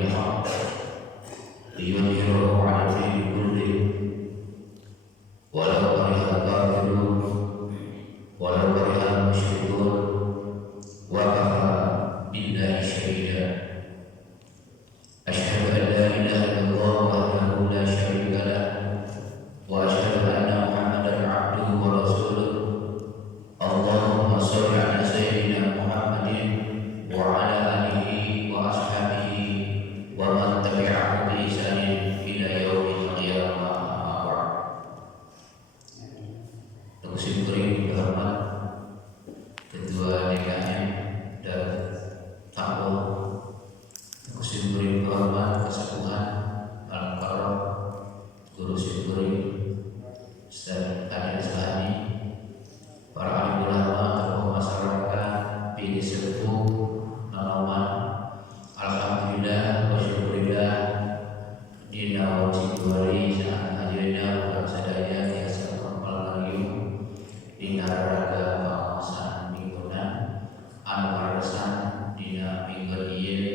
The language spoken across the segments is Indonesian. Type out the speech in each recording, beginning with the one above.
الحق ليظهره على الدين كله ولو كره الكافرون ولو كره المشركون وكفى بالله شهيدا. أشهد أن لا إله إلا الله وحده لا شريك له وأشهد أن محمدا عبده ورسوله. اللهم صل على سيدنا محمد وعلى آله وأصحابه ومن تبعهم بإحسان إلى يوم القيامة. أما بعد. Syukuri hormat Ketua DKM dan Tamu. Syukuri hormat Kesepuhan Al-Karam Guru Syukuri Ustaz Adil Sahani, para alim ulama, tokoh masyarakat, pilih sepuh, nalaman. Alhamdulillah wa syukurillah dina wajib wari saat hadirnya bulan sadaya biasa normal lagi dina raga pengawasan mingguan anu warasan dina minggu ieu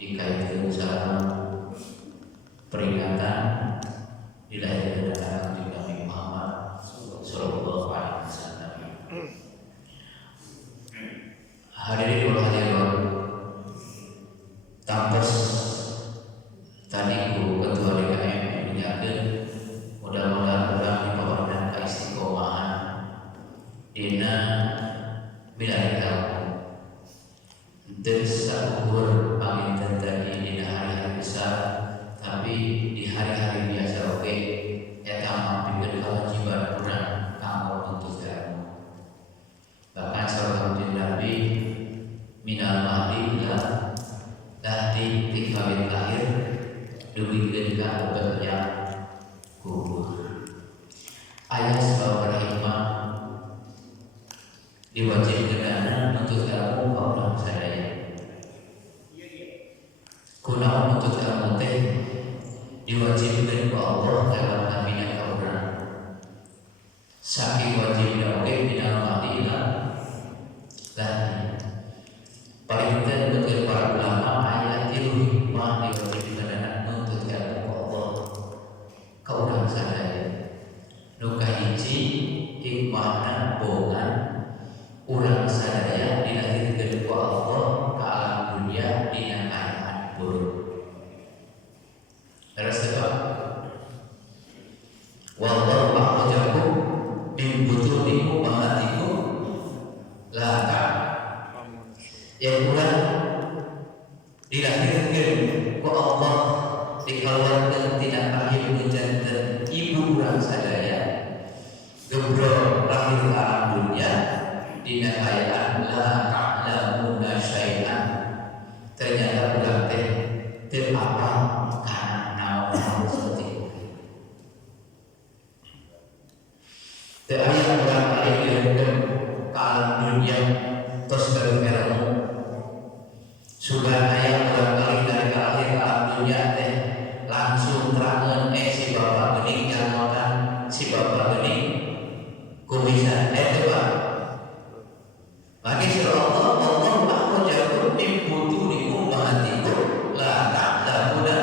dikaitkeun sareng peringatan dilahirkeun Kanjeng Nabi Muhammad sallallahu alaihi wasallam. Hadirin wal hadirat, tampes tadi ku Ketua DKM menyakeun mudah-mudahan urang dipawardan kaistiqomahan dina milari ilmu. Teu saukur panginten tadi dina hari-hari besar, tapi di hari-hari biasa oge eta mampikeun kewajiban urang kanggo nuntut ilmu. Bahkan sabda Nabi minal mahdi ila lahdi tikawin lahir duwikeun ka bekerja kubur. Aya sabab hikmah diwajibkeunana nuntut ilmu ka urang sadaya. Kunaon nuntut ilmu teh diwajibkeun ku Allah lewat nabina ka urang. Saking wajibna oge minal mahdi ila lahdi. Paling penting untuk para ulama ayat itu hikmah diwajibkeunana nuntut ilmu ka Allah ka urang sadaya. Nu kahiji hikmahna bogan urang sadaya dilahirkeun ku Allah ka alam dunia dina keadaan buruk. Terus kedua, wallahu akhrajakum min butuni ummahatikum la ta'lamun. Yang urang dilahirkeun ku Allah dikeluarkeun tina rahim janten ibu urang sadaya gebro lahir ke alam dunia dina keadaan la ta'lamuna syai'an. Ternyata urang teh teu apal kana naon seperti itu. Teu aya urang dilahirkeun ka alam dunia tos baru ilmu. Sugan aya urang kali dari lahir ke alam dunia teh langsung terangeun si bapak geuning nyamotan si bapak geuning kumisan teu Pak. Maka surah Allah akhrajakum min butuni ummahatikum la ta'lamuna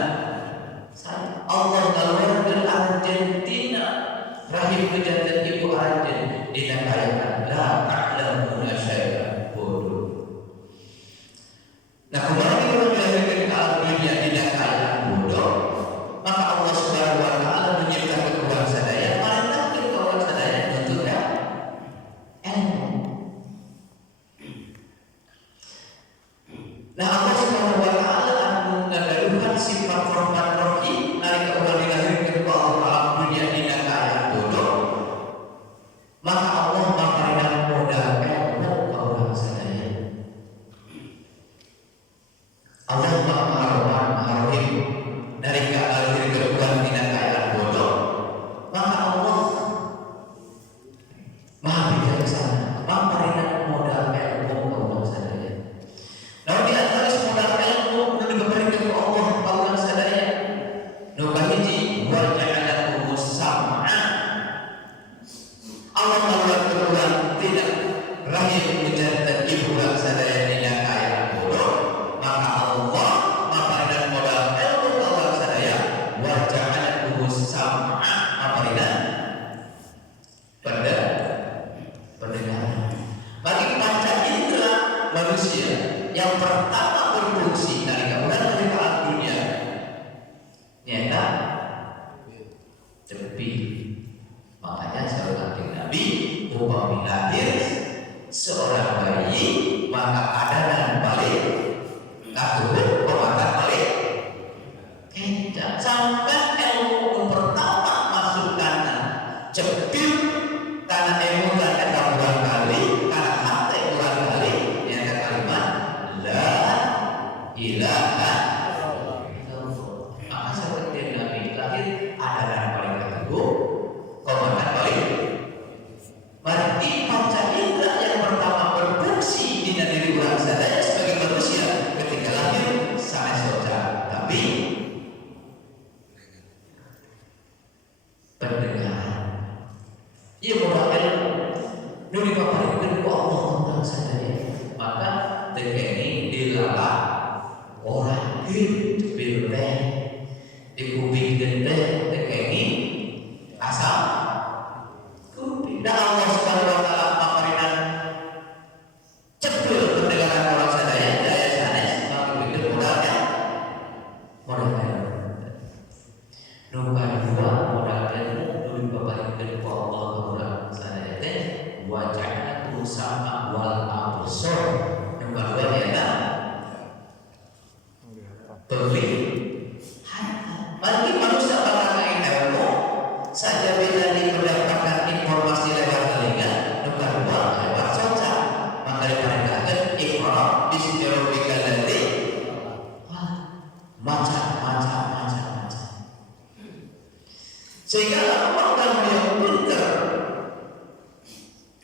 yakin bil teh di kuping teh tekengi asal kuping. Dan Allah Subhanahu wa taala maparinan cebil pendengaran orang sadaya daya sanes maka begitu modalnya nukan dua modalnya dulu baparin ku Allah orang sadaya teh wajahna sama wal absor. Nukan dua ya beli bagi manusia pakai ilmu saja bila mendapatkan informasi lewat telinga bukan lewat soca, maka dikatakan ikhram bismillahirrahmanirrahim ladzi macam sehingga orang yang benar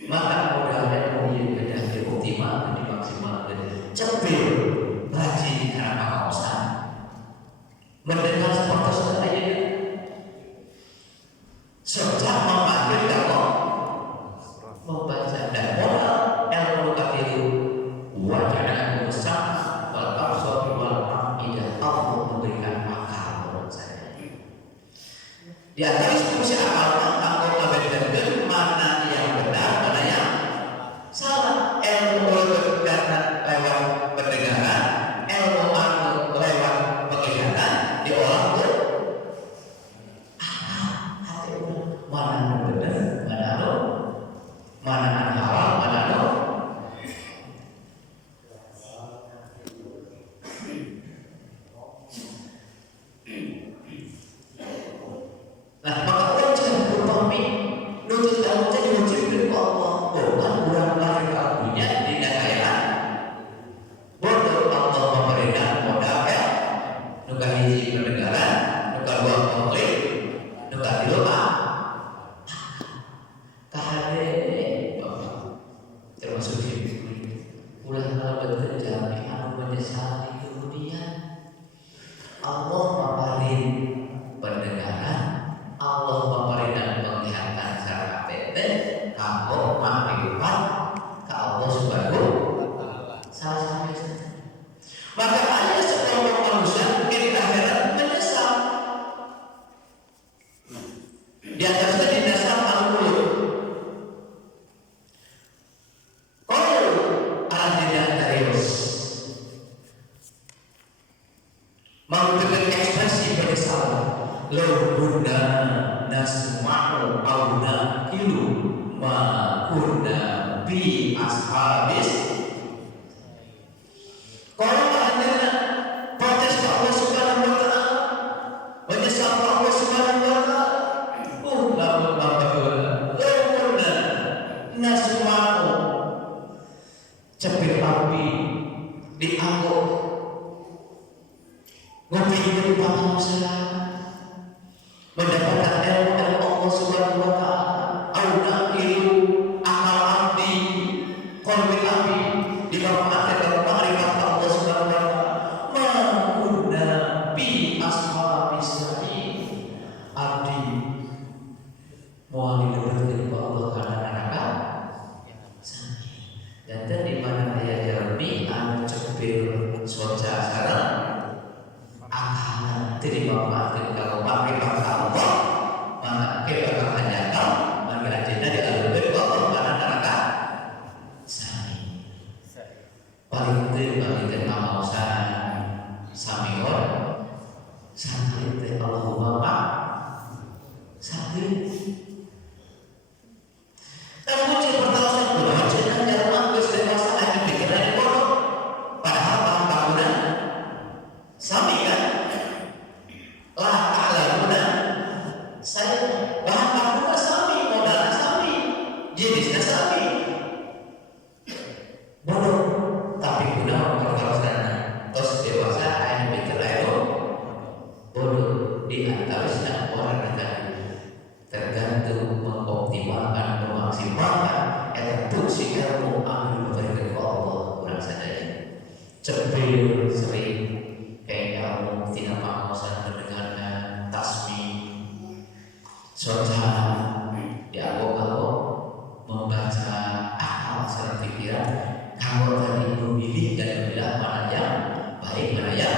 maka modalnya kemudian dioptimal dimaksimalkan cepil rajin karena kausan mendengar seperti saudara ini sejak memanggil kamu membaca dan modal ilmu katilu wajahnya besar wal absor wal afidah. Allah memberikan akal menurut saya. Di antara instruksi akal aku membedakan mana yang benar mana yang salah. Ilmu berkaitan lewat pendengaran, ilmu lewat penglihatan diolah ke hati mana benar mana halal mana nah maka wajah berpami nuntut ilmu jadi wajib dari Allah bukan kurang lahir kalbunya tidak kaya bodoh. Allah memberikan modal ya nuka hiji pendengaran nuka dua penglik nuka tilu kahade termasuk ulah kalau betul jami anu menyesali kemudian Allah maparin pendengaran Allah maparin penglihatan secara tete kanggo makrifat ka Allah Subhanahu salah satu. Maka hanya sekelompok manusia di akhirat menyesal. Di atasnya dinasab al-qulub. Qaul al-tidak tarius. Menggunakan ekspresi penyesalan. Law kunna nasma'u aw naqilu ma kunna bi ashabis. Kalau anda protes ke Allah Subhanahu wa taala, menyesal ke Allah Subhanahu wa taala, nasma'u cepil api dianggap ngopi dari bangsa saya mendapatkan ilmu dari Allah Subhanahu wa taala, auna ilu akal abdi qalbi abdi dimanfaatkan dalam makrifat Allah Subhanahu wa taala. Ma kunna bi ashabis sabil abdi mohon diberikan kepada Allah karena neraka dan di mana ayat Rabbi anu cepil soca sareng akan dimanfaatkan kalau makrifat Allah maka keberkahan nyata maka ajenda dialurkan ke Allah karena neraka paling penting bagi kita mau samion sakit teh Allahumma pak sakit dan muncul pertanyaan kedua jangan jalan geus dewasa aya pikiran bodoh padahal paham bangunan sami kan lah ta'lamuna saya bahan bakunya sami modalnya sami jenisnya sami bodoh tapi guna mempertaruhkan terus dewasa aya pikiran itu bodoh di antara orang yang tergantung mengoptimalkan memaksimalkan itu si ilmu ambil berikan ke Allah kurang sadaya cepil sering kayak ilmu tidak pengawasan mendengarkan tasbih soca diagok-agok membaca akal secara pikiran kalau tadi memilih dan memilah mana yang baik mana yang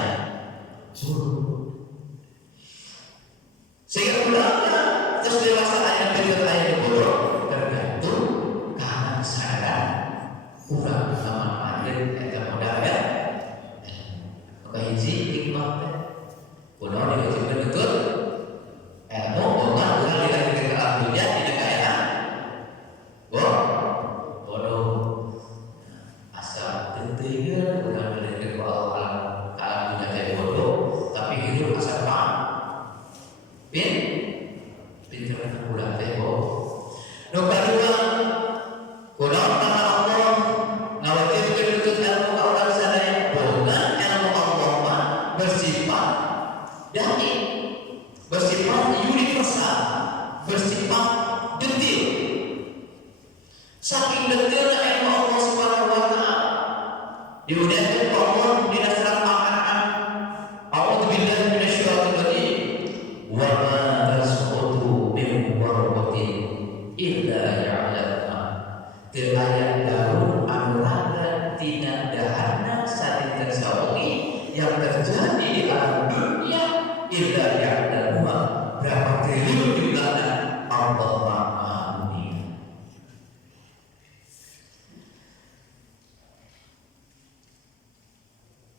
pinter kurang teh nu kadua kunaon kana Allah ngawajibkeun nuntut ilmu ka urang sadaya boga ilmu Allah mah bersifat dai, bersifat universal, bersifat detil. Saking detilna ilmu Allah Subhanahu wa taala diudahkeun ku Allah dina surat Al-An'am, a'udzu billahi minasyaitonir rajim, wa ma tasqutu min waraqatin illa ya'lamuha. Teu aya daun anu rangga tina dahanna sadinten sawengi yang terjadi di alam dunia illa ya'lamuha. Berapa triliun jumlahna Allah Maha Dunia.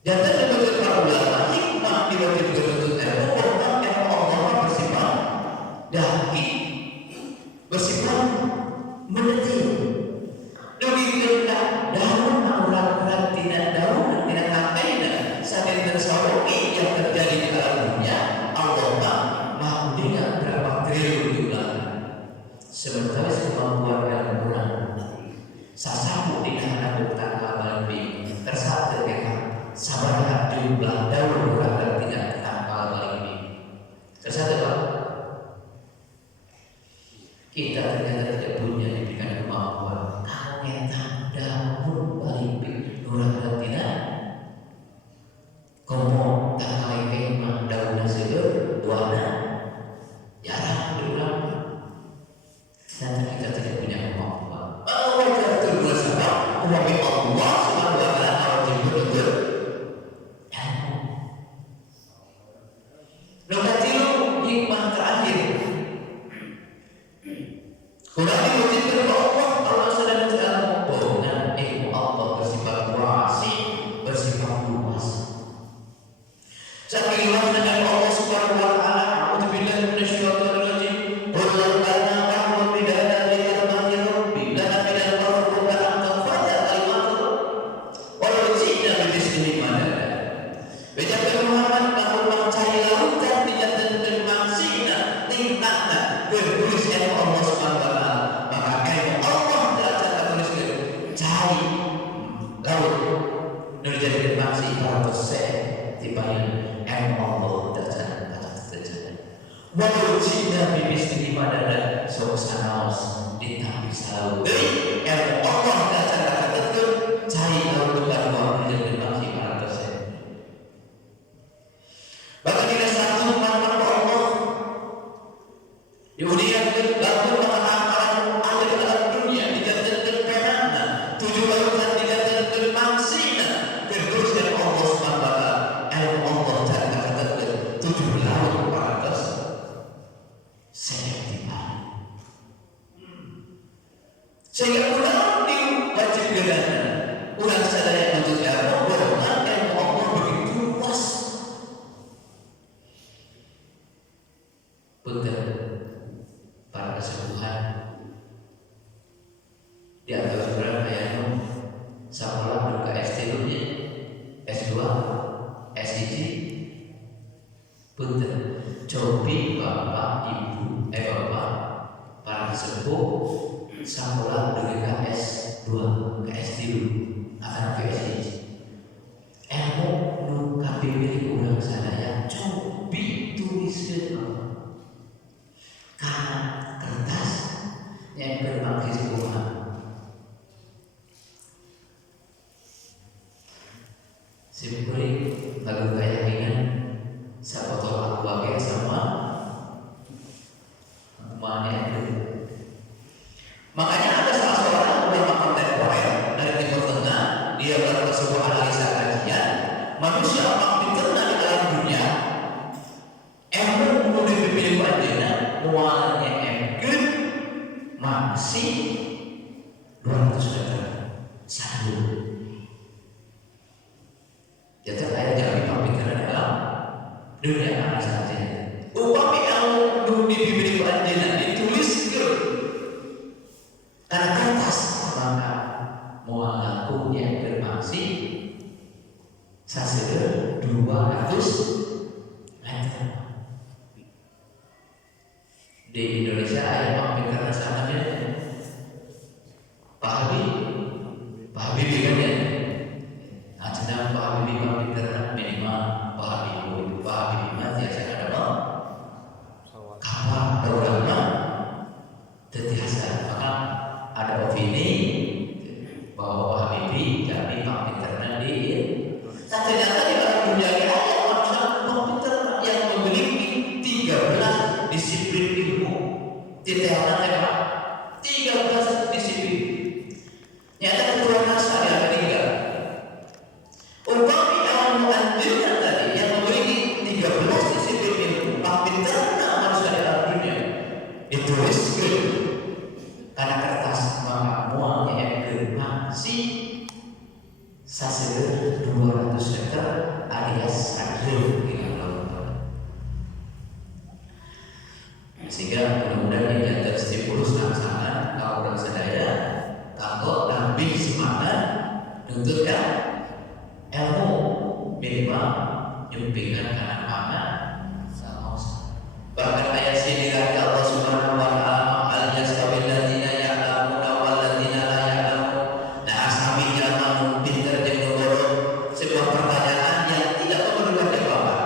Dan menurut para ulama hikmah diwajibkan untuk ilmu karena ilmu Allah bersifat dahki, bersifat mendetil. Demikianlah daun aurat tidak daun tidak kapaina sadinten sawengi yang terjadi di alam dunia Allah Maha Dunia berapa triliun jumlahnya. Sementara kemampuan ilmu orang sasamu di dalam bukan amal bi tersatu dengan sabaraha jumlah daun orang dan tidak amal ini tersatu Pak. Kita ternyata tidak punya diberikan kemampuan kalau kita daun balik orang dan tidak komo tak kali kemah daunnya seger buahnya jarang diulang. Ternyata kita tidak punya kemampuan. Allah jatuh bersama umami Allah Subhanahu wa taala wajib untuk ilmu. Lokatilu hikmah terakhir. Kurang diwujudkan oleh Allah kalau sudah ilmu dengan ilmu Allah bersifat wasi, bersifat luas. Saking luasnya ilmu Allah Subhanahu wa taala, a'udzu billahi minasyaitonir rajim. Qul law kana rahman bidana li kalimati rabbi lana minal marfuqa an tanfada kalimatu walau ji'na bi mislihi madada. Bejakan Muhammad kalau cai lautan dijantankeun mangsina tingkatna bertulis ilmu Allah Subhanahu wa taala. Maka ilmu Allah derajat tuliskeun cai laut nu dijadikeun mangsi paratos tibayan ilmu Allah derajat walau ji'na bi mislihi madada sosanaos ditambah salaut ilmu Allah derajat cai laut kadua dijadikeun mangsi paratos. Bahkan tidak satu manfaat Allah diudiakan lalu mengatakan ada dalam dunia dijadikan penanda 7 lautan dijadikan mangsina terus dari Allah Subhanahu wa taala ilmu Allah jadikan 7 laut paratos sehingga ulang diwajibkan ulang sadaya untuk ilmu bahwa ilmu Allah begitu luas. Punten para kesembuhan di antara orang kaya sekolah buka S3 S2 S1 punten cobi bapak ibu bapak para sepuh sekolah dengan S2 ke S3 akan ke S1 ilmu nu kabeh urang sadaya cobi tuliskeun karena kertas yang berbangkit semua simpulin lagu keyakinan sabotol aku bagai sama mana itu. Makanya ada salah seorang ulama kontemporer dari Timur Tengah, dia berkata sebuah analisa kajian manusia makin terkenal di dalam dunia ilmu kemudian dipilih wajahnya mualnya emgen masih 200 meter satu. Jadi saya jadi pemikiran dalam dunia mana saja. Upami ilmu diberi wajahnya ditulis ke karena kertas maka mual punya bermaksi saseger 200 meter. di Indonesia ada pemimpin karena namanya Pak Habibie kan ya. Nah, sedang Pak Habibie pemimpin karena minimal Pak Habibie mah biasa ada apa? Kapal programa terbiasa. Maka ada opini bahwa Pak Habibie jadi pemimpin karena di. Ternyata di dalam dunia ini ada manusia pemimpin yang memiliki 13 disiplin ilmu. Tidak ada 13 disiplin. Nyata keturunan NASA yang ketiga. Umpami alam mu'adzirkan tadi yang memiliki 13 disiplin ilmu, pintarnya manusia di alam dunia ditulis ke karena kertas maka mualnya masih sasir 200 meter alias sadil dengan lautan. Sehingga mudah-mudahan ini ada stimulus laksana kalau orang sadaya kalau lebih semangat untuk ilmu minimal nyumpingan anak-anak sama bahkan ayat sini dari Allah Subhanahu wa ta'ala al-yastabil ladzina ya'lamuna wal ladzina la ya'lamun. Nah asami ya'lamun pintar jeung bodoh sebuah pertanyaan yang tidak memerlukan jawaban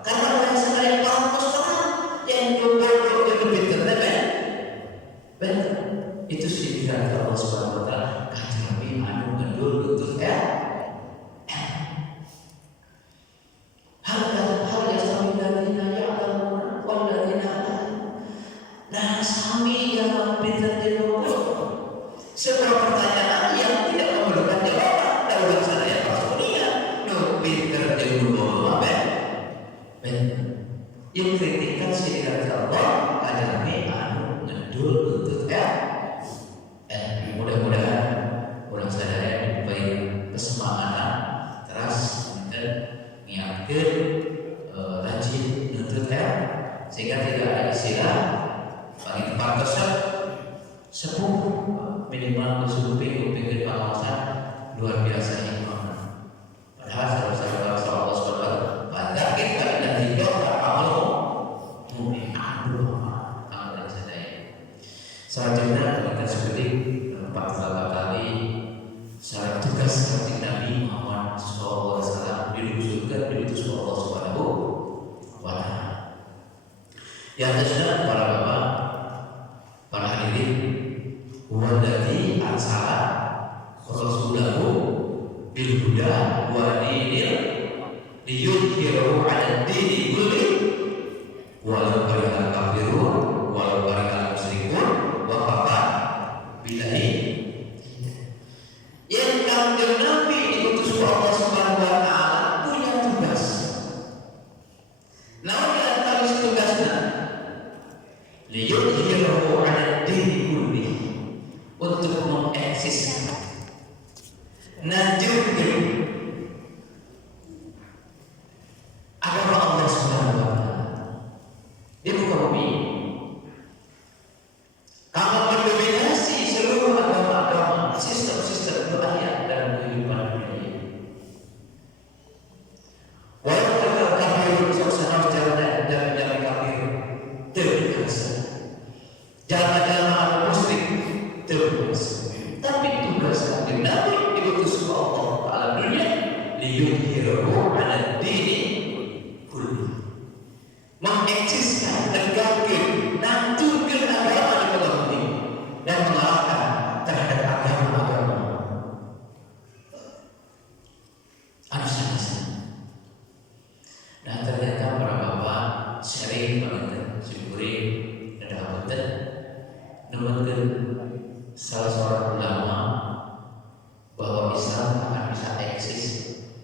karena orang sadaya paham terang yang bodoh itu pintar benar itu sih dari Allah Subhanahu wa ta'ala kajami anu ngendul untuk hal yastawi ladzina ya'lamuna wal ladzina la. Nah sami yang pintar jeung bodoh sebuah pertanyaan yang tidak memerlukan jawaban dan orang sadaya pastinya no pintar jeung bodoh apa yang kritikan sih dari Allah kajami anu ngendul untuk mudah-mudahan orang sadaya diberi kesemangatan terus dan niatkan rajin nuntut sehingga tidak ada istilah bagi tempat tersebut sepuh minimal kuping pengawasan luar biasa hikmah. Padahal saudara-saudara Allah SWT banyak kita dan hidup amal mungkin amal sadaya. Selanjutnya kita seperti 4 kali syarat tugas seperti Nabi Muhammad SAW dirusulkan diutus Allah Subhanahu wa ta'ala. Yang kedua para bapak, para hadirin, huwallazi arsala rasulahu bil huda wa dinil liyudhhirahu 'ala ad-dini kullihi walau karihal kafirun walau karihal musyrikun wa kafa billahi. Yang kanjeng Nabi diutus Allah Subhanahu wa ta'ala punya tugas. Namun di antara tugasnya liyudhhirahu 'ala ad-dini kullihi untuk mengeksiskan najurkan agama Allah Subhanahu wa ta'ala di muka bumi. Kalau mendominasi seluruh agama-agama, sistem-sistem dunia dan kehidupan dunia. Walaupun kafir suasana jalan dan kafir terbiasa, jalan-jalan musyrik terbiasa. Tapi tugas kafir Nabi diutus Allah Taala dunia liyudhhirahu 'ala ad-dini kullihi, mengeksiskan tegakkan nanturkan agama di muka bumi dan mengalahkan terhadap agama-agama manusia. Nah ternyata para bapak sering banget syukuri dan dapat nemukan salah seorang ulama bahwa Islam akan bisa eksis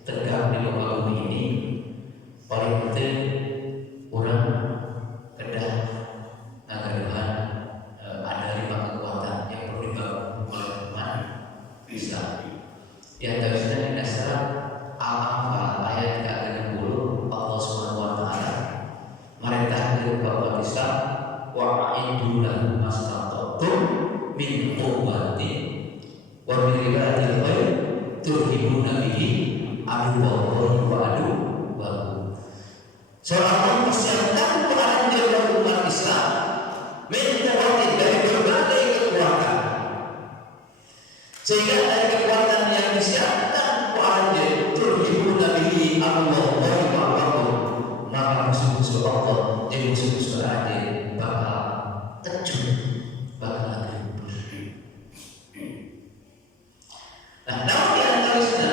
tegak di muka bumi ini paling penting orang kedah agar ada 5 kekuatan yang perlu dibangun oleh umat Islam. Di antaranya di dasar Al-Anfal ayat 60 Allah Subhanahu wa ta'ala merintahkan umat Islam wa'iddu lahum mastata'tum min quwwatin wa min ribatil khair turhibuna bihi aduwwallahi wa aduwwakum. Seorang persiapkan Quran dari umat Islam Sehingga dari kekuatan yang disiapkan wajib turhibuna bihi Allah wa maka musuh-musuh Allah jadi musuh-musuh adil bakal terjun, bakal kabur. Nah, namun di antaranya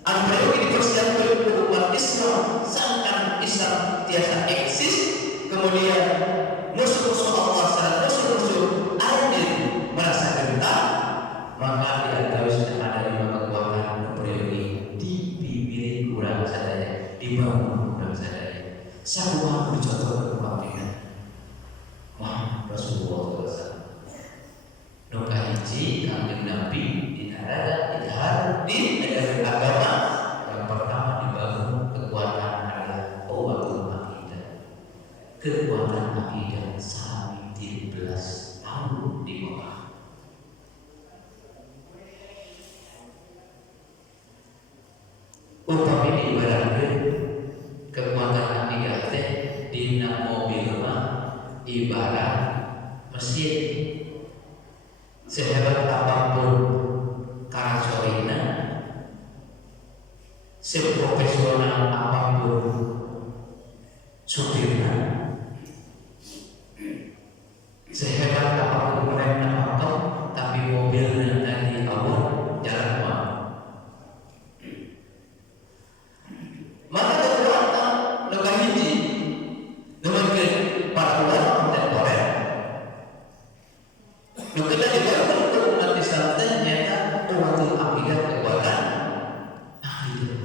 Al-Baqarah ini dipersiapkan untuk umat Islam, sangkan Islam tiasa eksis, kemudian musuh-musuh Allah dan musuh-musuh adil merasa gentar, maka di antaranya ada 5 kekuatan Al-Baqarah ini dibibir kurang sadaya, dibangun kurang sadaya. Satu hal dicontoh kepemimpinan Muhammad Rasulullah SAW. Nuka hiji kanjeng Nabi di negara agama yang pertama dibangun kekuatan adalah Qawatul Aqidah. Kekuatan akidah sampai 13 tahun di Mekah. Upami ibaratkan kekuatan akidah teh dina mobil mah ibarat mesin. Sehebat apapun karasorina, seprofesional apapun supirna, sehebat apapun mereka motor, tapi mobilnya tadi awal jalan mau. Maka kekuatan negara hiji dengan para ulama kontemporer, kita dibangun untuk umat Islam ternyata Qawatul Aqidah kekuatan akidah.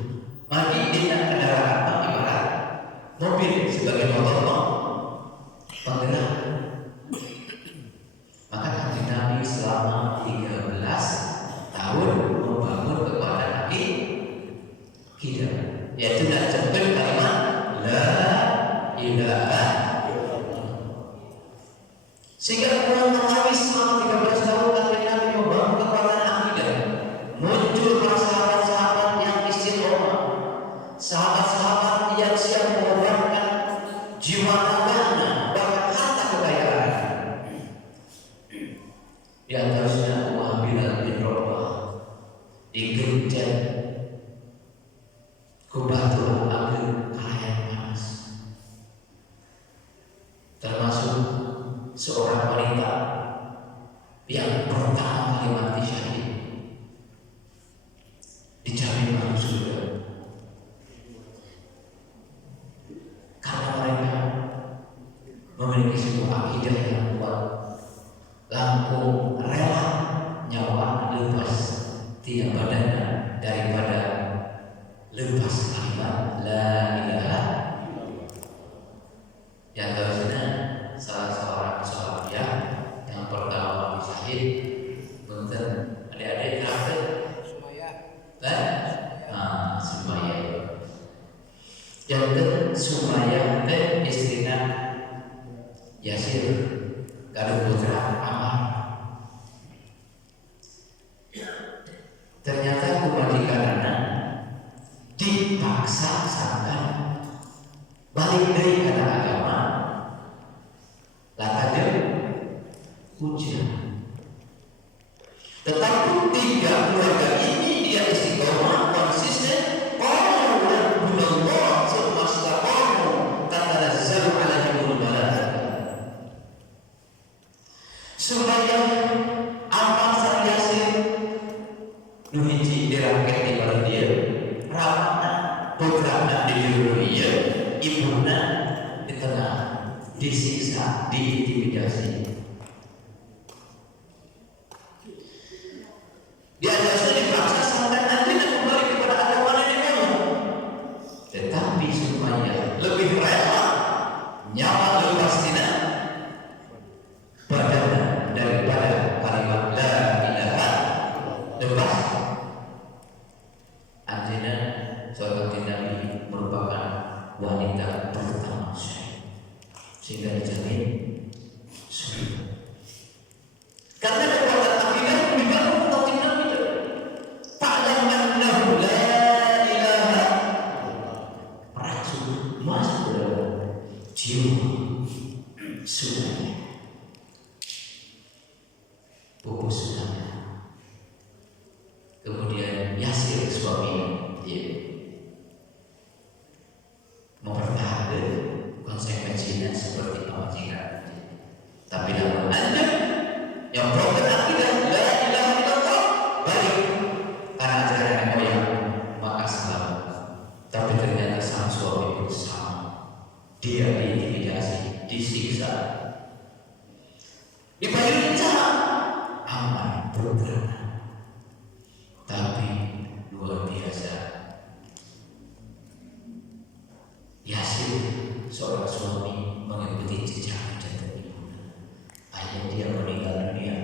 Maka kita kendaraan apa ibarat mobil sebagai motor penggerak. Maka kanjeng Nabi selama 13 tahun membangun kekuatan akidah, yaitu mengucapkan kalimat la ilaha illallah. Sehingga kurang lebih selama 13 tahun kanjeng Nabi membangun kekuatan akidah. Muncul para sahabat-sahabat yang istiqomah, sahabat-sahabat yang siap mengorbankan jiwa raganya, bahkan harta kekayaan. Di antaranya Bilal bin Rabah digenjot kubatuan agung kaya panas, termasuk seorang wanita yang pertama kali mati syahid, dijamin masuk surga karena mereka memiliki sebuah akidah yang kuat, langsung rela nyawa lepas tiap badannya daripada lepas kalimat la ilaha illallah. Yang harusnya salah seorang sahabat yang pertama mati syahid, punten adik-adik terakhir Sumayyah. Yang Sumayyah teh istrina Yasir karo putra Ammar. Ternyata kumajikanana dipaksa sampai balik dari kata agama, latanya hujan. Tetapi 3 keluarga ini dia istiqomah konsisten, qalu rabbunallah summa istaqamu tatanazzalu alaihimul malaikah. Supaya Ammar sareng Yasir nu hiji dirangkep di balik dia, ramana putrana di dunia, ibuna di tengah, disiksa, diintimidasi. Dia harusnya dipaksa sampai nanti dan kembali kepada agama nenek moyang. Tetapi semuanya lebih rela nyawa lepas tidak badan daripada kalimat la ilaha lepas. Anjina sahabat Nabi merupakan wanita pertama sehingga dijamin surga. Karena kekuatan akidah dibangun untuk Nabi. Fa'lam annahu la ilaha rasul masuk dalam jiwa sudah pupus sudah ada konsekuensinya seperti pemajikan. Tapi dalam Anda yang program akidah la ilaha illallah balik karena ajaran nenek moyang maka selamat. Tapi ternyata sang suami pun sama, dia diintimidasi, disiksa, dibayar cara aman berberanak. Tapi luar biasa, Yasin seorang suami mengikuti jejak jantung ibunya. Ayah dia meninggal dunia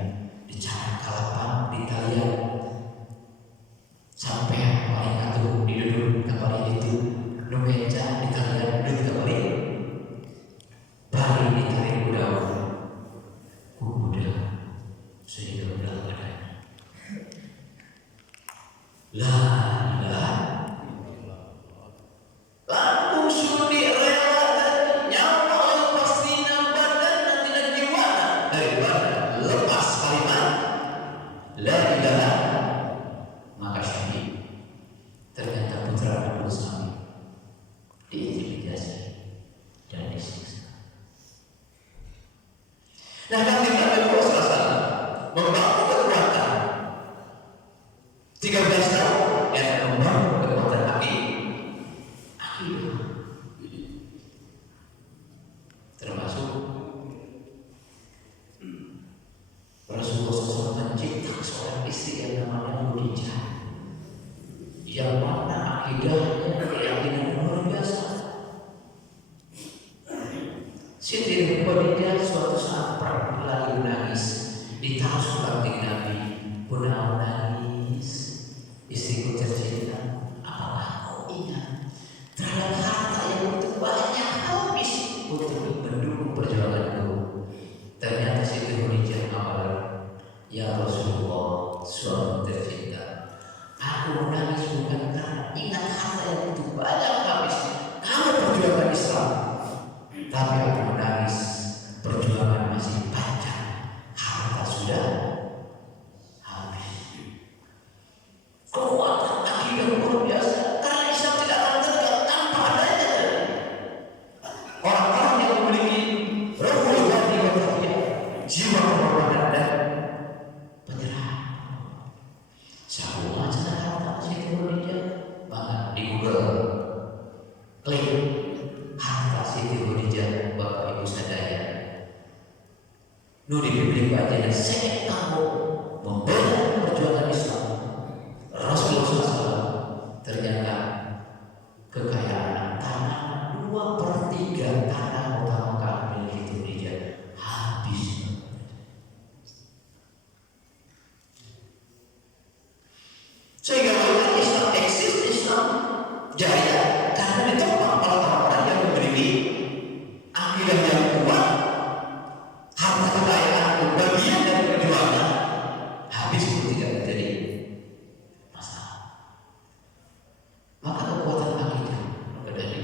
di Cana Kalapan di Italian. Sampai paling atuh diduduk kembali itu numeja di Italian duduk kembali. Bari ditarik kuda sehingga udah ada. Langsung sudi rela dan nyawa lepasnya badan dan tidak jiwa daripada lepas kalimat la ilaha. Maka Syafi'i ternyata putra Abu Sami diintimidasi dan disiksa. Nah, kami Nabi Muhammad membangun kekuatan 13 tahun yang membangun kekuatan akidah, termasuk Rasulullah SAW menciptakan seorang istri yang namanya Khadijah, yang mana akidahnya keyakinan luar biasa. Siti Khadijah suatu saat lagi menangis di tasuk kanting Nabi, pun menangis, istriku tercinta, apakah kau ingat terhadap harta yang begitu banyak habis untuk mendukung perjuanganku? Ternyata Siti Khadijah awal, ya Rasulullah, suami tercinta, aku menangis bukan karena ingat harta yang begitu banyak habis kamu perjuangan Islam, tapi aku menangis perjuangan masih panjang, harta sudah habis. Kekuatan akidah luar biasa, karena Islam tidak akan tegak tanpa adanya orang-orang yang memiliki ruhul hati wa jiwa pengorbanan dan penyerahan. Siapa aja harta Siti Khadijah, maka di Google klik harta Siti Khadijah Bapak Ibu sadaya. Nu di Bibli baca dan saya kamu membela perjuangan Islam Rasulullah SAW. Ternyata kekayaan tanah 2/3 tanah kota Mekah milik Khadijah habis. Sehingga kalau Islam eksis, Islam jaya karena ditopang oleh orang-orang yang memiliki akidah yang kuat, harta kekayaan bagian dari perjuangan habis pun tidak menjadi masalah. Maka kekuatan akidah dari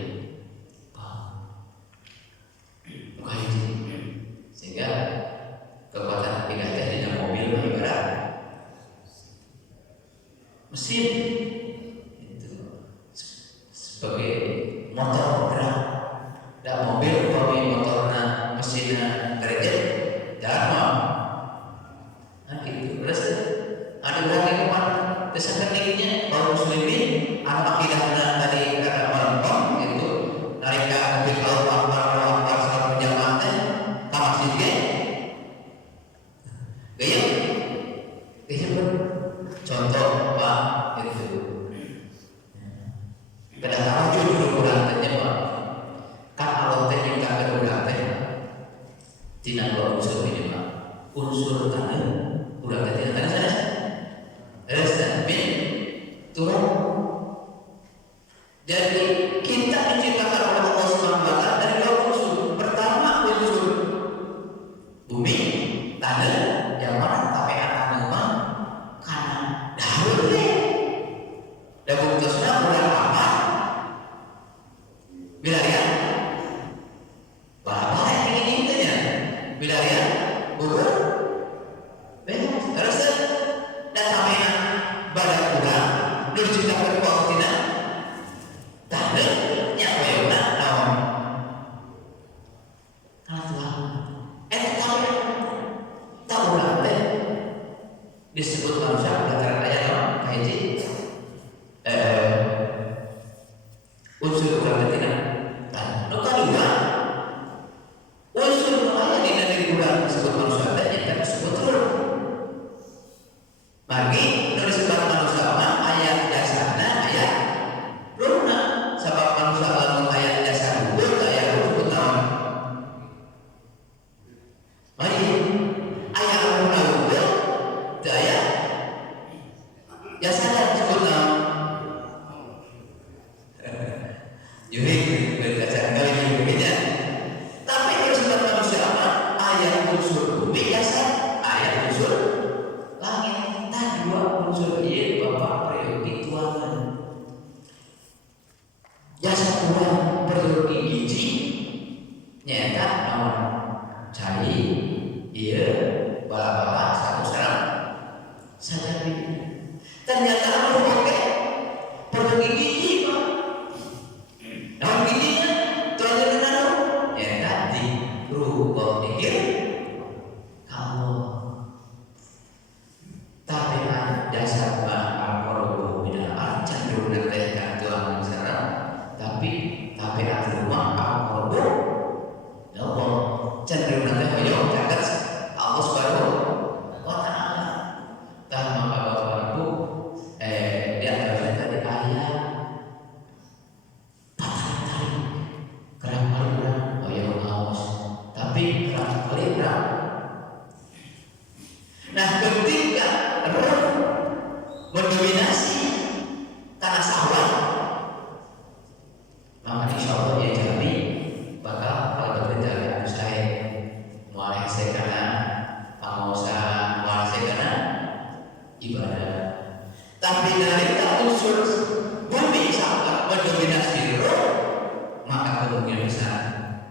punya bisa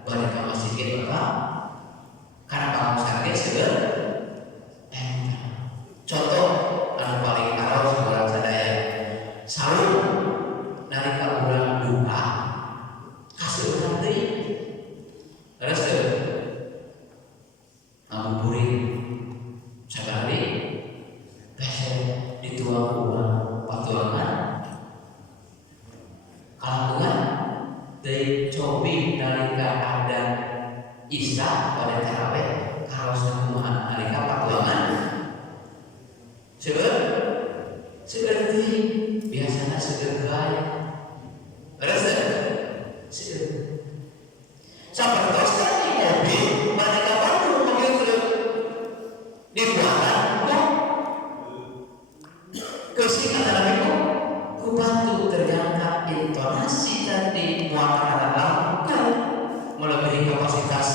balik ke masjid Bapak karena kamu sakit segera contoh anu paling arau seorang sadaya sahur nalika urang duka kasih urang deui terus ngabuburit sakali pesen dituang urang patuangan kalangan dari cobi nalika ada isya pada tarawih kalau kumaha nalika patuangan seger biasanya seger gaya rasa seger sampai terus tadi mobil mereka baru mobil dibuat kesini dalam itu ku bantu terganggu intonasi tadi muatan aku melebihi kapasitas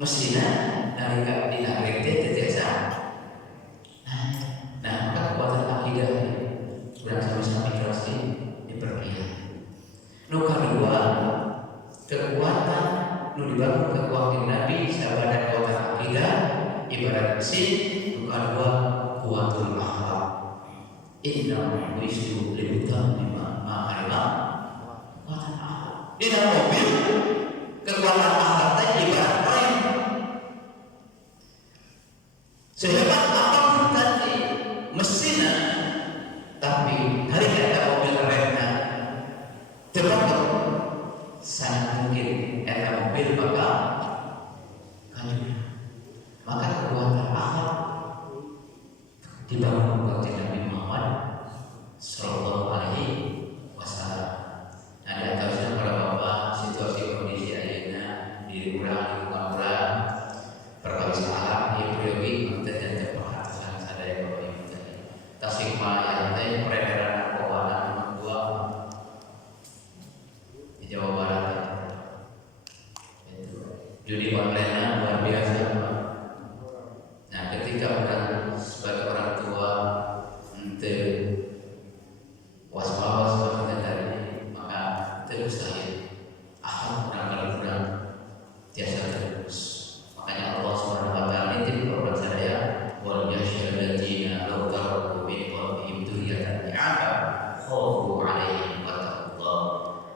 mesinnya dari dinarik biasa. Nah, maka kekuatan akidah sudah sama-sama ikhlas diperlihat. Nu kedua, kekuatan nu dibangun kekuatan Nabi sabada kekuatan akidah ibarat mesin. Nu kedua, kuatul akhlak. Inna wisdu libutan lima ma'alam kekuatan akhlak. Di dalam mobil kekuatan akhlak ibarat rem. Sehebat apapun tadi mesinnya, tapi hari ada mobil remnya terbentuk sangat mungkin era mobil bakal hancur. Maka kekuatan akhlak dibangun oleh Nabi Muhammad Sallallahu Alaihi Wasallam. Nah, di atasnya para bapak situasi kondisi ayeuna di urang perkawis alam yang priori konten dan perhatian sadaya bapak ibu tadi. Tasikmalaya teh peredaran narkoba nomor 2 di Jawa Barat. Judi online luar biasa. Nah, ketika orang sebagai orang tua was-was dari maka terus saya akhlak kurang tiasa terus. Makanya Allah Subhanahu wa taala itu orang sadaya wal yashhadina law taraku min qalbihim dzurriyyatan li'aba khafu 'alaihim wa taqullah.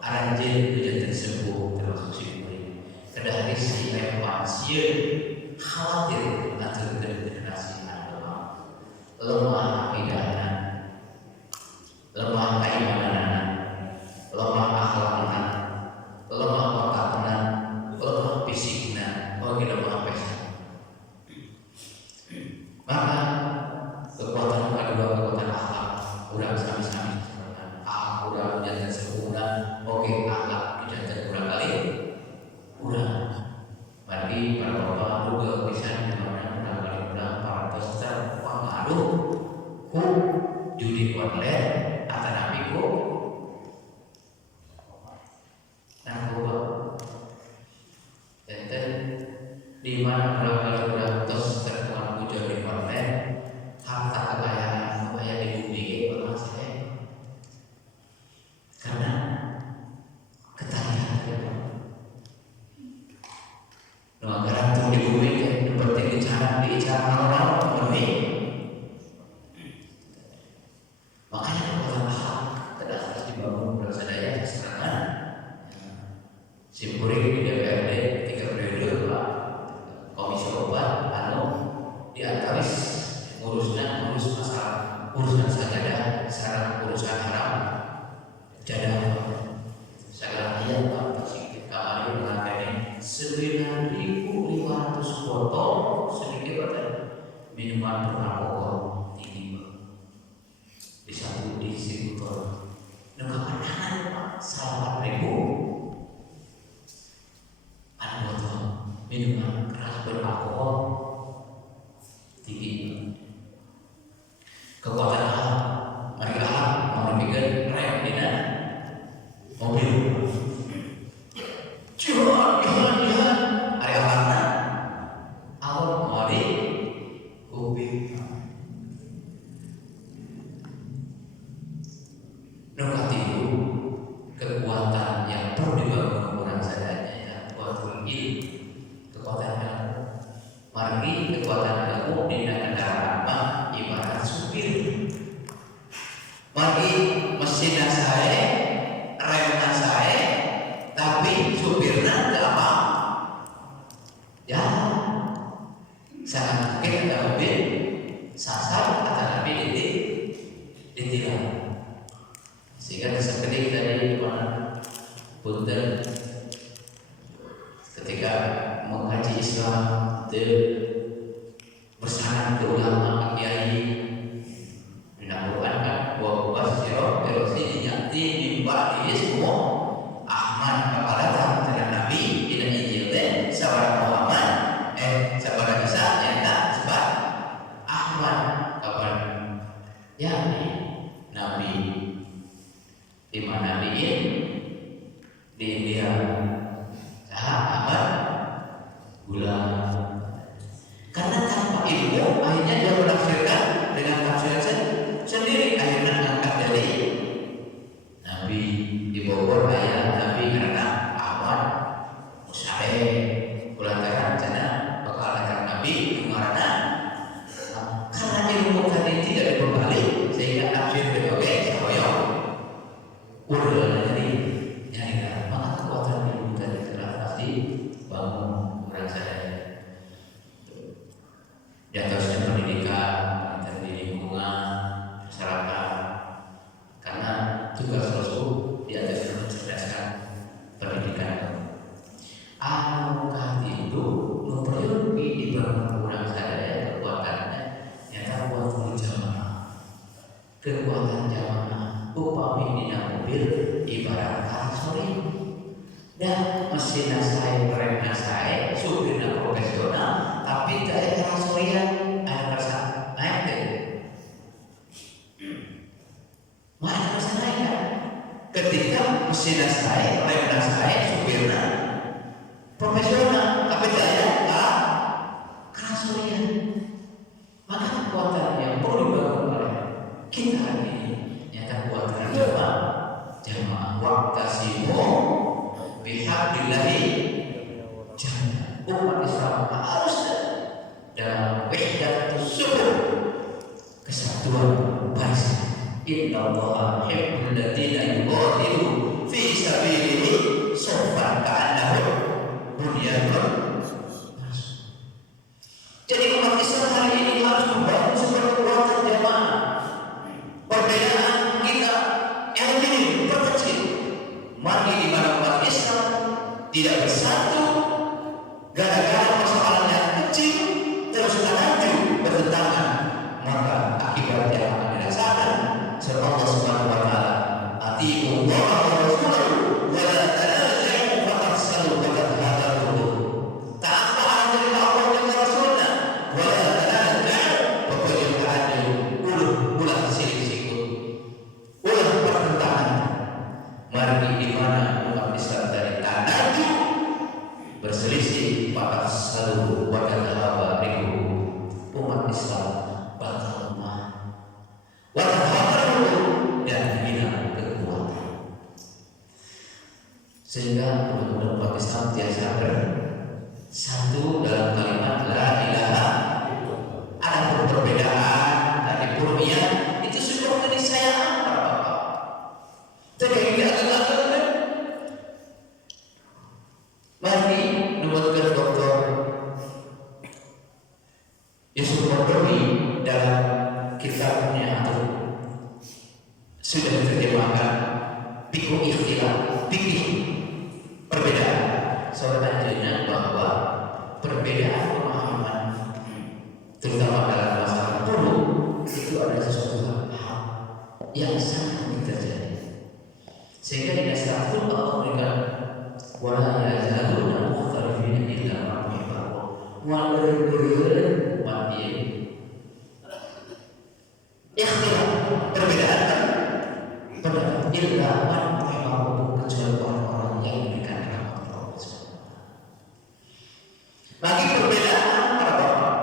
Aranjeun janten sembuh termasuk sipuri. Kedah risi lepan sieun khawatir ngaturkeun generasi lemah akidahna, lemah keimananna, lemah akhlakna, lemah otakna, lemah fisikna, bagi lemah pesan. Maka kekuatan kedua kekuatan akhlak, urang sami-sami akhlak urang janten sempurna, oke akhlak janten urang kali urang. Bagi para bapak juga bisa dimana urang kali urang para peserta pengaruh ku judi online atau nabiku narkoba dan di mana berapa udah terus terkuat ku judi online harta kekayaan di bumi orang saya karena ketagihan agar itu di bumi seperti bicara orang bumi. Makanya kekuatan akhlak terdapat dibangun bersadaya serangan simpuri di DPRD 3 periode Pak Komisi Obat di antaris ngurus masalah urusan sajadah sarana urusan haram jadah segala ayat Pak sedikit kamari mengatakan 9.500 botol sedikit minuman beralkohol tinggi di satu distributor negara Pak 4.000 botol minuman keras beralkohol tinggi. Kekuatan alam mereka mau bikin rem dina mobil Jual area warna awal mori kuping nukatiru kekuatan yang ketika mengkaji Islam bersama ke ulama kiai di Quran kan wa basiro berarti nyati mimpi semua Ahmad kepada tangan Nabi tidak Injil sabar Muhammad sabar Isa nyata sebab Ahmad kapan ya Nabi di mana di India Ahmad gula karena tanpa ilmu akhirnya dia menafsirkan dengan tafsiran sendiri akhirnya angkat dari Nabi di Bogor ayat Nabi karena Ahmad Musabe kulantaran sana bakal datang Nabi karena ilmu tadi tidak berbalik sehingga tafsir oke saya udah jadi nyari maka kekuatan ilmu tadi terasa bangun merasa di atasnya pendidikan dan di lingkungan masyarakat karena tugas Rasul di atasnya mencerdaskan pendidikan itu memperlukan di bangunan sadaya kekuatannya nyata kuat kekuatan jamaah upami di mobil ibarat karoseri dan mesin saya remnya saya supirnya profesional tapi tidak karoserian ada rasa naik deh mana rasa naik kan ketika mesin saya remnya saya supirnya profesional tapi tidak karoserian maka kekuatan yang perlu dibangun oleh kita hari ini nyata kekuatan jamaah waqtasimu bihablillahi jami'an umat Islam harus dalam wahdatus subuh kesatuan barisan innallaha yuhibbul ladzina yuqatilu fi sabilihi saffan ka'annahum bunyanun jadi umat Islam hari ini harus membangun sebuah kekuatan jamaah perbedaan kita yang ini berkecil mari di mana umat Islam tidak bersatu gara-gara persoalan yang kecil terus maju bertentangan maka akibatnya akan dirasakan sebab Allah Subhanahu wa taala atiiullah wa rasulahu wa la tanaza'u fatafsalu wa tadhhabu taat dari Allah dan Rasulnya wa la tanaza'u pokoknya ada ulah sikit-sikit ulah pertentangan mari di mana umat Islam dari tanaju berselisih fatafsalu wa tadhhabu umat Islam batal wa tadhhabu dan hilang kekuatan sehingga teman-teman umat Islam biasa bersatu dalam kalimat la ilaha ada perbedaan tapi kurnia itu sebuah keniscayaan para bapak jadi agak-agak mari nubuatkan Dr. Yusuf Mardowi dalam kitabnya atau sudah diterjemahkan fikih ikhtilaf fikih perbedaan seorang anjurnya bahwa perbedaan pemahaman terutama dalam masalah puluh itu ada sesuatu hal yang sangat mungkin terjadi sehingga di dasar itu Allah memberikan wala yazaluna mukhtalifina illa ma rahimahullah wa berbeda mati ikhtilaf perbedaan pendapat illa man rahimahullah kecuali orang-orang yang diberikan rahmat Allah SWT bagi perbedaan para bapak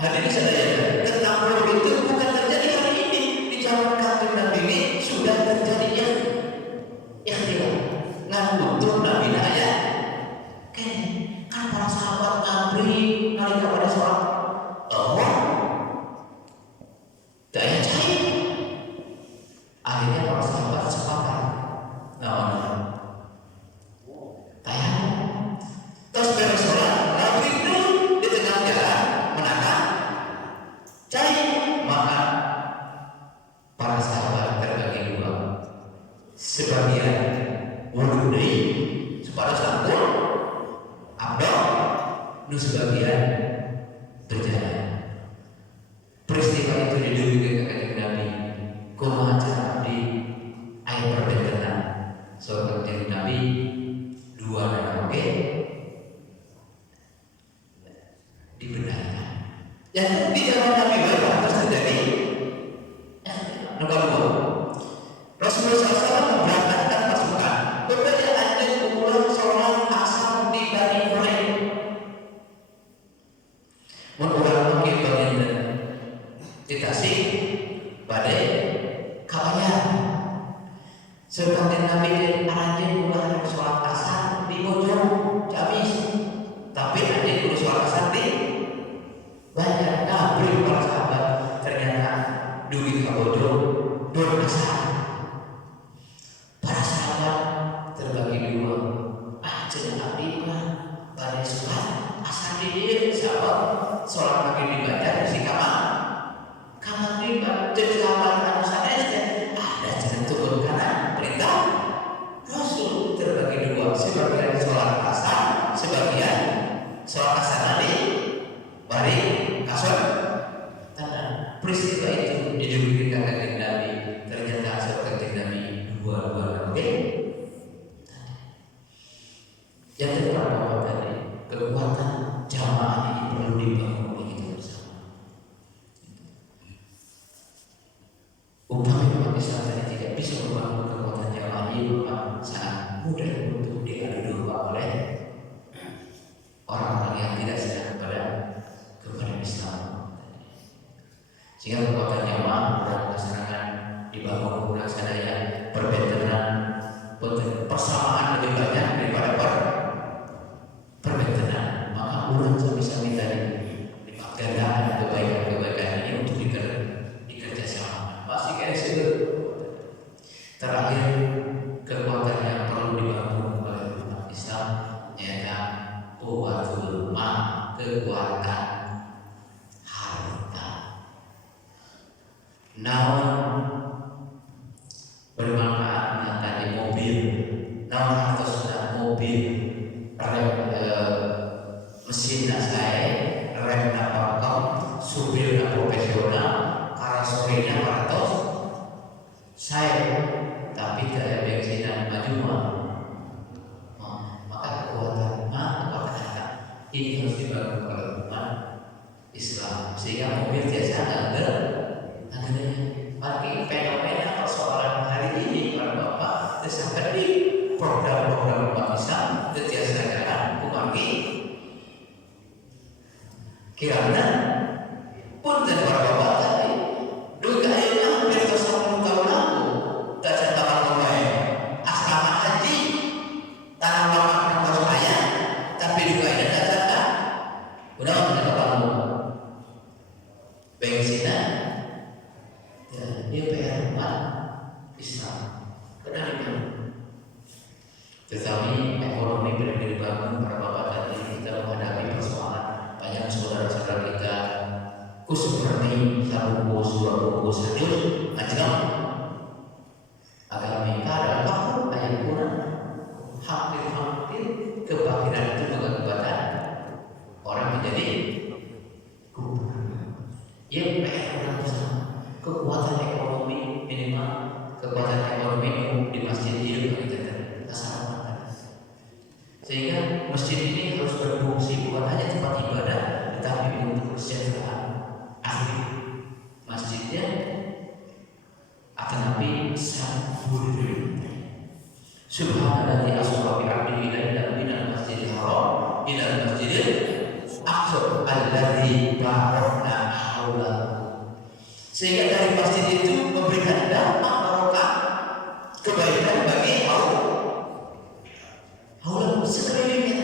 hadirin sekalian tentang puluh itu bukan terjadi hari ini di zaman kanjeng Nabi ini sudah terjadi yang ikhtilaf ngan butuh Nabi ayat nu sebagian berjalan. Peristiwa itu diduduki ke kanjeng Nabi. Kumaha cara di ayat perbentenan soal kanjeng Nabi dua dan oke dibenarkan. Yang di zaman Nabi terus terjadi. Nomor dua, Rasulullah SAW memberangkatkan pasukan berbeda ada kumpulan seorang asal di Bani Quraisy. Menurut mungkin bagian ditasik badai kabayar. Seperti Nabi anjing bukan sholat asar di bojong habis, tapi anjing kudu sholat asar di banyak. Nah, beri para sahabat ternyata duit kabodong dur asar. Para sahabat terbagi dua. Jangan Nabi mah badai sholat asar di dia sahabat sholat lagi dibaca di kamar riba jadi kamar anu sanes ada jangan turun kanan perintah Rasul terbagi dua, sebagian sholat asar, sebagian sholat asar nanti bari asar. Karena peristiwa itu didirikan kanjeng Nabi, ternyata asal kanjeng Nabi dua oke. Yang kedua apa tadi? Kekuatan jamaah ini perlu dibangun begitu bersama. Upaya umat Islam tadi tidak bisa membangun kekuatan jamaah ini, maka sangat mudah untuk diadu domba oleh orang-orang yang tidak sedang kepada Islam. Sehingga kekuatan jamaah mudah melaksanakan dibangun melaksanakan perbentenan, persamaan lebih banyak daripada perbentenan. Maka orang bisa minta lipat gandaan kebaikan ini untuk dikerja sama. Masih kayak itu. Terakhir, kekuatan yang perlu dibangun oleh umat Islam yaitu kuwatul mal, kekuatan harta. Naon bermanfaatnya tadi mobil, naon harta sudah mobil, mesin saya, rem napakau, supir profesional, karoserinya ratus, saya tapi tidak bensinan maju maka kekuatan harta ini harus dibangun oleh umat Islam sehingga mobil biasa ada bagi fenomena persoalan hari ini para bapak disangka di program-program umat Islam ketiadaan kumagi kiranya pun dan para bapak tadi duga ayatnya hampir 20 tahun lalu tak catatan pemain asrama haji tanah lapang harus ayat tapi juga ini tak catat udah kamu bensinan dia PR umat Islam benar itu. Tetapi ekonomi benar dibangun para bapak tadi kita menghadapi persoalan banyak saudara-saudara kita seperti Sabuku, Surabuku, Sajus, macam agar mereka adalah ayat Quran hampir kebakiran itu juga kekuatan orang menjadi yang PR orang bersama kekuatan ekonomi minimal kekuatan ekonomi di masjid hidup kita sehingga masjid ini harus berfungsi bukan hanya tempat ibadah tetapi untuk kesejahteraan akhir masjidnya akan nabi sabun subhanallah asra bi 'abdihi ila minal masjidil haram ila masjidil aqsa alladzi barakna haulahu sehingga dari masjid itu memberikan dampak barokah kebaikan bagi Allah sekelilingnya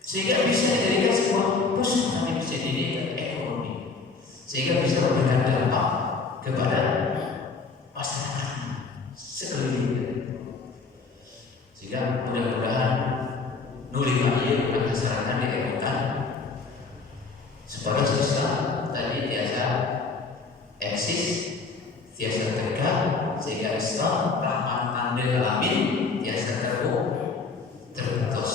sehingga bisa dijadikan sebuah pusat dari masjid ini ekonomi sehingga bisa memberikan dampak kepada masyarakat sekelilingnya sehingga mudah-mudahan nuli ini berdasarkan dikemukan supaya Islam tadi biasa eksis biasa tegak sehingga Islam rahmatan lil alamin biasa terputus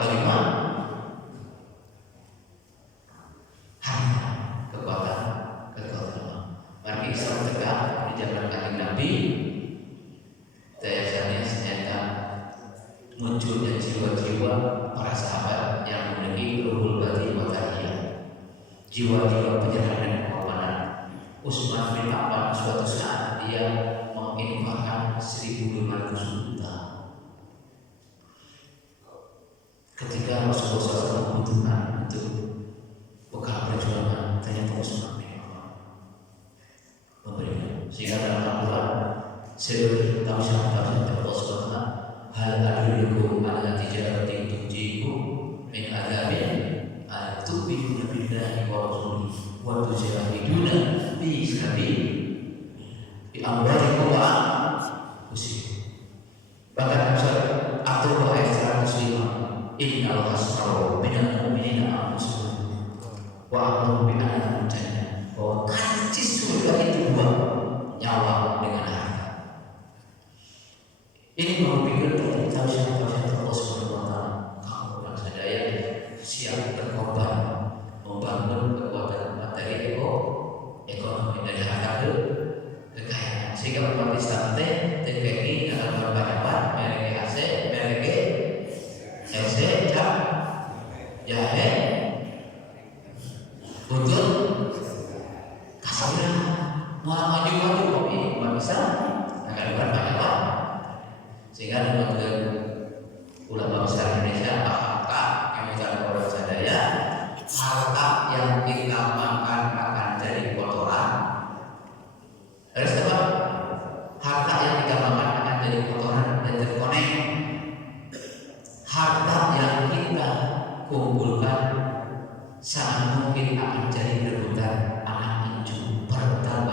bagaimana? Harta, kekuatan. Mari Islam tegak di zaman kanjeng Nabi. Biasanya ternyata munculnya jiwa-jiwa para sahabat yang memiliki ruhul bati wa tahiyah, jiwa-jiwa penyerahan dan pengorbanan. Utsman bin Affan suatu saat dia menginfakkan 1.500 unta. Ketika Rasulullah SAW membutuhkan untuk bekal perjuangan, ternyata Utsman bin Affan memberikan. Sehingga dalam Al-Quran seluruh tafsir Allah hal adullukum ala tijaratin tunjikum min adzabin tu'minuna billahi wa rasulihi wa tujahiduna fi sabilihi bi amwalikum wa anfusikum. Bahkan surah At-Taubah ayat 105, innallaha ashtara minal mu'minina anfusahum wa amwalahum bi anna lahum jannah. Bahwa karcis surga itu dua, nyawa dengan harta. Ini merupakan tausiah Allah Subhanahu wa taala. Kamu bangsa Dayak siap berkorban membangun kekuatan materi ekonomi dari harta ke kekayaan. Sehingga umat Islam TPI dalam berpendapat mereka AC, mereka SC, jahe untuk kasih maju kopi umat Islam akan berpendapat. Sehingga dengan ulama besar Indonesia apakah yang menjadi orang sadaya harta yang kita makan akan jadi kotoran? Harus apa? Harta yang kita makan akan jadi kotoran dan terkonek. Harta yang kita kumpulkan sangat mungkin akan jadi rebutan anak cucu, perebutan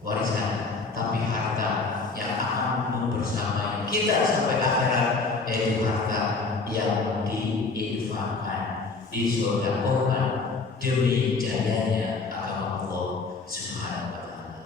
warisan. Tapi harta yang akan bersama kita sampai akhirat, yaitu harta yang diinfakkan, disedekahkan demi jayanya agama Allah Subhanahu wa taala.